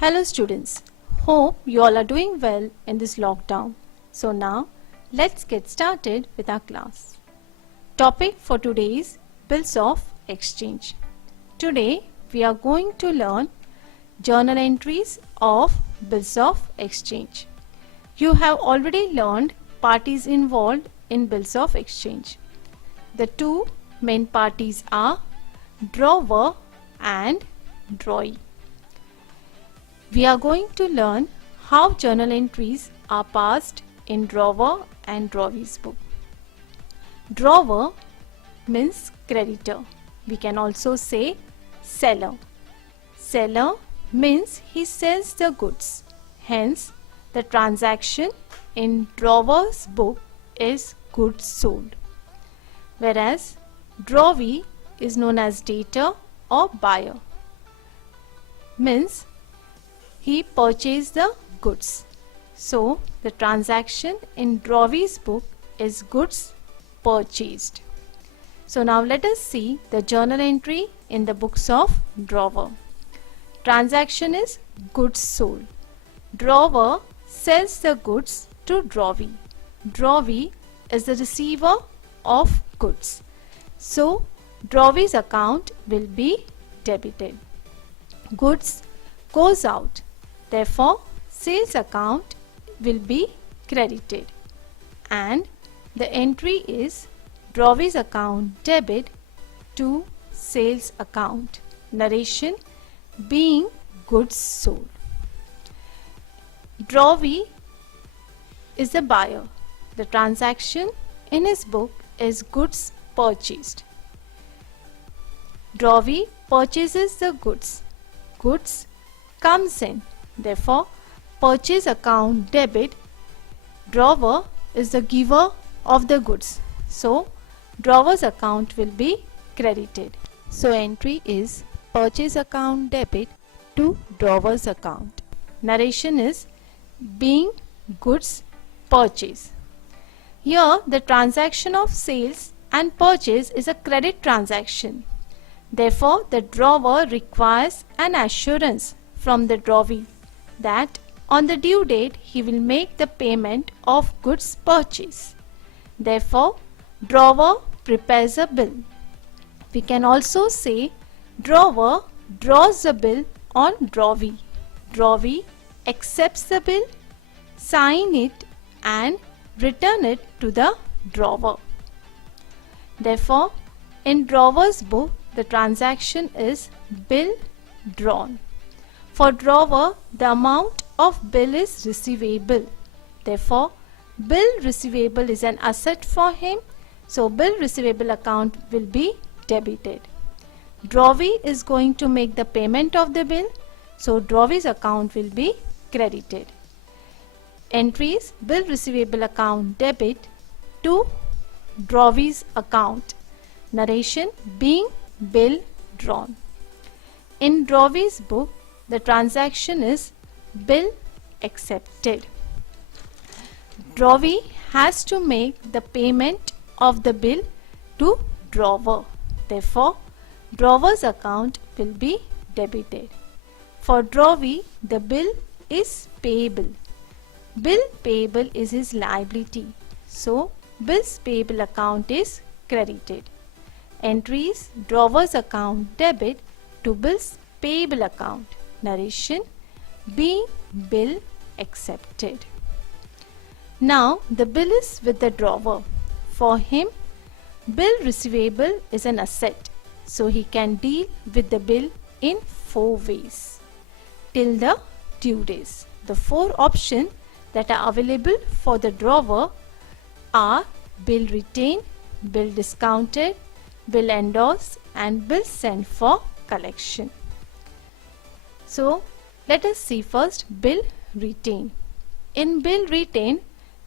Hello students, hope you all are doing well in this lockdown. So now let's get started with our class. Topic for today is Bills of Exchange. Today we are going to learn journal entries of Bills of Exchange. You have already learned parties involved in Bills of Exchange. The two main parties are drawer and drawee. We are going to learn how journal entries are passed in drawer and drawee's book. Drawer means creditor. We can also say seller. Seller means he sells the goods. Hence, the transaction in drawer's book is goods sold. Whereas, drawee is known as debtor or buyer. Means he purchased the goods. So, the transaction in drawee's book is goods purchased. So, now let us see the journal entry in the books of drawer. Transaction is goods sold. Drawer sells the goods to drawee. Drawee is the receiver of goods. So, drawee's account will be debited. Goods goes out. Therefore, sales account will be credited and the entry is drawee's account debit to sales account. Narration being goods sold. Drawee is the buyer. The transaction in his book is goods purchased. Drawee purchases the goods. Goods comes in. Therefore, purchase account debit. Drawer is the giver of the goods. So, drawer's account will be credited. So, entry is purchase account debit to drawer's account. Narration is being goods purchase. Here, the transaction of sales and purchase is a credit transaction. Therefore, the drawer requires an assurance from the drawee that on the due date he will make the payment of goods purchase. Therefore, drawer prepares a bill. We can also say drawer draws the bill on drawee. Drawee accepts the bill, sign it and return it to the drawer. Therefore, in drawer's book, the transaction is bill drawn. For drawer, the amount of bill is receivable. Therefore, bill receivable is an asset for him. So, bill receivable account will be debited. Drawee is going to make the payment of the bill. So, drawee's account will be credited. Entries bill receivable account debit to drawee's account. Narration being bill drawn. In drawee's book, the transaction is bill accepted. Drawee has to make the payment of the bill to drawer. Therefore, drawer's account will be debited. For drawee, the bill is payable. Bill payable is his liability. So, bill's payable account is credited. Entries drawer's account debit to bill's payable account. Narration being bill accepted. Now the bill is with the drawer. For him, bill receivable is an asset. So he can deal with the bill in 4 ways. Till the due days. The 4 options that are available for the drawer are bill retained, bill discounted, bill endorsed and bill sent for collection. So, let us see first bill retained. In bill retained,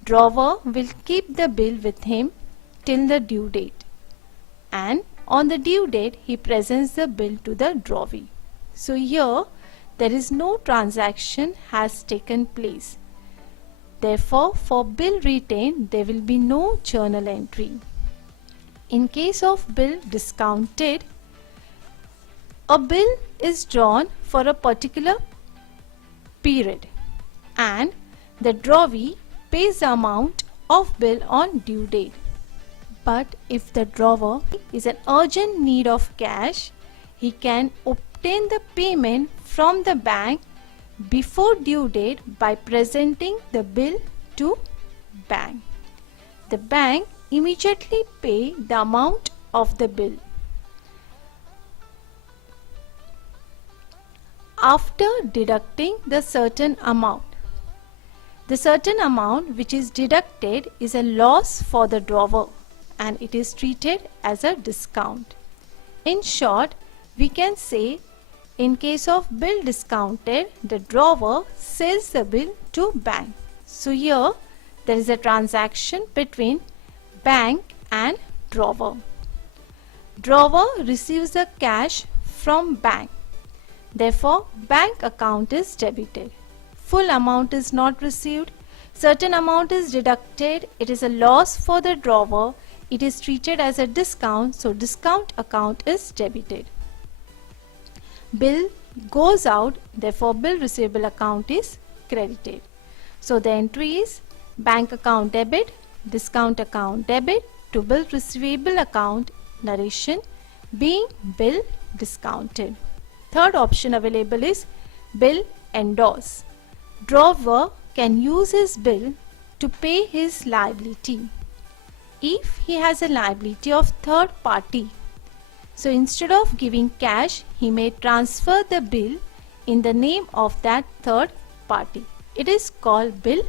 drawer will keep the bill with him till the due date and on the due date he presents the bill to the drawee. So, here there is no transaction has taken place. Therefore, for bill retained there will be no journal entry. In case of bill discounted, a bill is drawn for a particular period, and the drawee pays the amount of bill on due date. But if the drawer is in urgent need of cash, he can obtain the payment from the bank before due date by presenting the bill to bank. The bank immediately pay the amount of the bill. After deducting the certain amount. The certain amount which is deducted is a loss for the drawer and it is treated as a discount. In short, we can say in case of bill discounted, the drawer sells the bill to bank. So here there is a transaction between bank and drawer. Drawer receives the cash from bank. Therefore, bank account is debited. Full amount is not received. Certain amount is deducted. It is a loss for the drawer. It is treated as a discount. So, discount account is debited. Bill goes out. Therefore, bill receivable account is credited. So, the entry is bank account debit, discount account debit to bill receivable account. Narration being bill discounted. Third option available is bill endorse. Drawer can use his bill to pay his liability. If he has a liability of third party, so instead of giving cash, he may transfer the bill in the name of that third party. It is called bill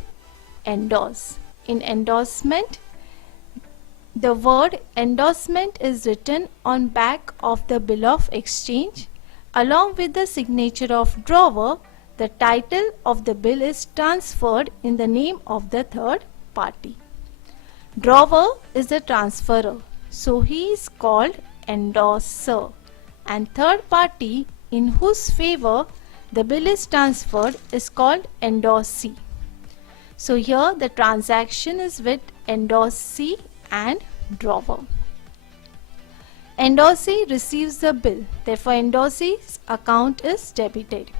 endorse. In endorsement, the word endorsement is written on back of the bill of exchange. Along with the signature of drawer, the title of the bill is transferred in the name of the third party. Drawer is the transferor, so he is called endorser, and third party in whose favor the bill is transferred is called endorsee. So here the transaction is with endorsee and drawer. Endorsee receives the bill, therefore endorsee's account is debited.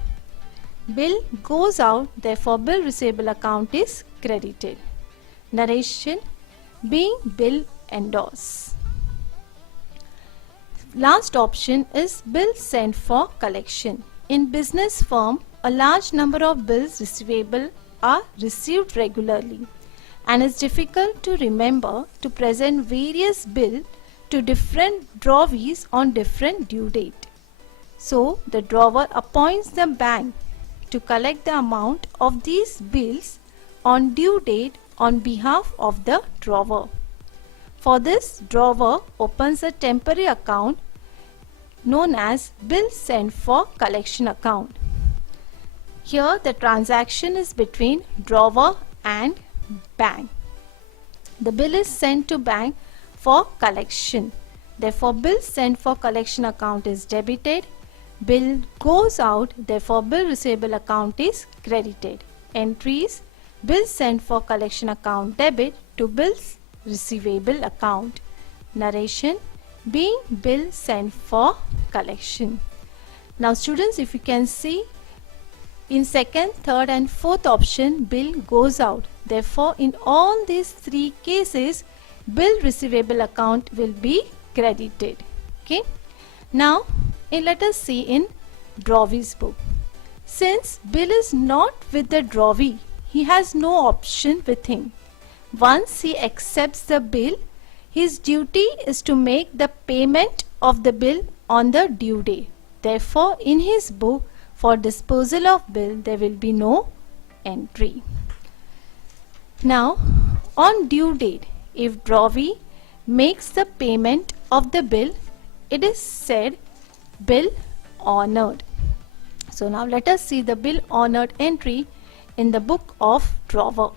Bill goes out, therefore bill receivable account is credited. Narration being bill endorse. Last option is bill sent for collection. In business firm, a large number of bills receivable are received regularly, and it's difficult to remember to present various bills to different drawees on different due date. So the drawer appoints the bank to collect the amount of these bills on due date on behalf of the drawer. For this, drawer opens a temporary account known as bill sent for collection account. Here the transaction is between drawer and bank. The bill is sent to bank for collection. Therefore, bill sent for collection account is debited. Bill goes out, therefore bill receivable account is credited. Entries: bill sent for collection account debit to bills receivable account. Narration being bill sent for collection. Now students, if you can see, in second, third and fourth option, bill goes out. Therefore, in all these three cases, bill receivable account will be credited. Okay. Now, let us see in drawee's book. Since bill is not with the drawee, he has no option with him. Once he accepts the bill, his duty is to make the payment of the bill on the due day. Therefore, in his book, for disposal of bill, there will be no entry. Now, on due date, if drawee makes the payment of the bill, it is said bill honored. So now let us see the bill honored entry in the book of drawer.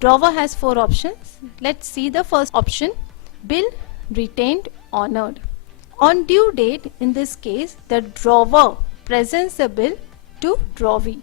Drawer has four options. Let's see the first option, bill retained honored. On due date, in this case, the drawer presents the bill to drawee.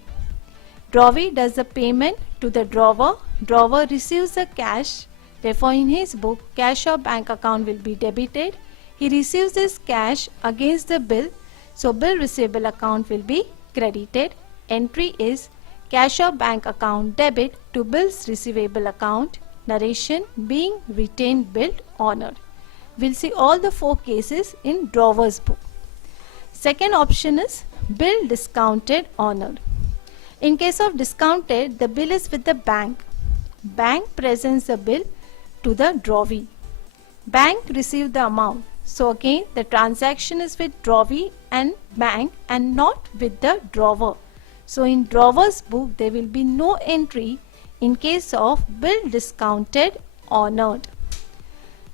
Drawee does the payment to the drawer. Drawer receives the cash. Therefore, in his book, cash or bank account will be debited. He receives this cash against the bill. So, bill receivable account will be credited. Entry is cash or bank account debit to bills receivable account. Narration being retained, billed, honored. We'll see all the 4 cases in drawer's book. Second option is bill discounted, honored. In case of discounted, the bill is with the bank. Bank presents the bill to the drawee. Bank received the amount. So again the transaction is with drawee and bank and not with the drawer. So in drawer's book there will be no entry in case of bill discounted, honored.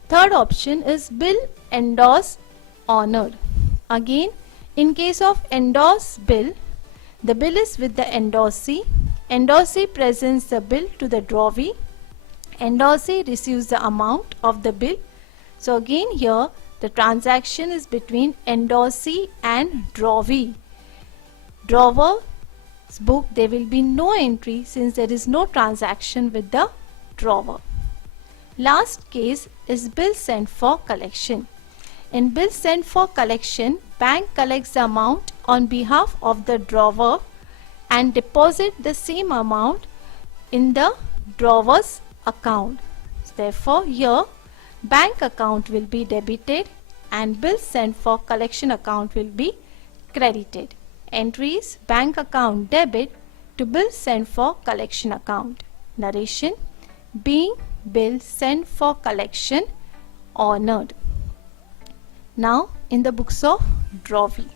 Third option is bill endorsed, honored. Again, in case of endorsed bill, the bill is with the endorsee. Endorsee presents the bill to the drawee. Endorsee receives the amount of the bill. So again here the transaction is between endorsee and drawee. Drawer's book there will be no entry since there is no transaction with the drawer. Last case is bill sent for collection. In bill sent for collection, bank collects the amount on behalf of the drawer and deposit the same amount in the drawer's account. Therefore, here bank account will be debited and bill sent for collection account will be credited. Entries: bank account debit to bill sent for collection account. Narration: being bill sent for collection, honored. Now in the books of drawee,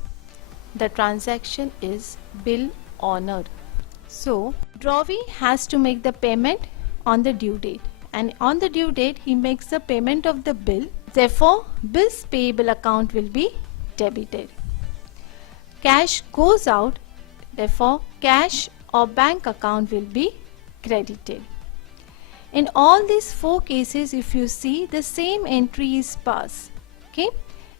the transaction is bill honored. So drawee has to make the payment on the due date, and on the due date he makes the payment of the bill. Therefore bills payable account will be debited. Cash goes out, therefore cash or bank account will be credited. In all these 4 cases, if you see, the same entry is passed. Okay.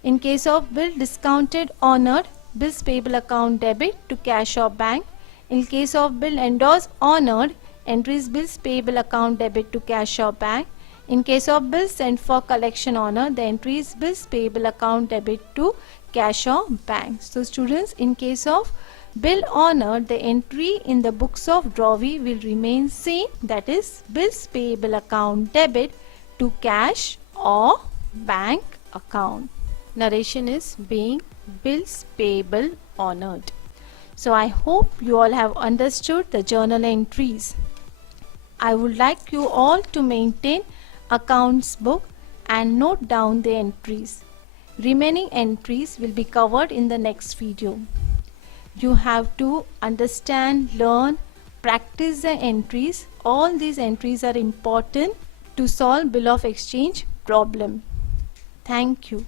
In case of bill discounted, honored, bills payable account debit to cash or bank. In case of bill endorsed, honored, entries bills payable account debit to cash or bank. In case of bills sent for collection, honored, the entry is bills payable account debit to cash or bank. So students, in case of bill honored, the entry in the books of drawee will remain same, that is bills payable account debit to cash or bank account. Narration is being bills payable honored. So I hope you all have understood the journal entries. I would like you all to maintain accounts book and note down the entries. Remaining entries will be covered in the next video. You have to understand, learn, practice the entries. All these entries are important to solve bill of exchange problem. Thank you.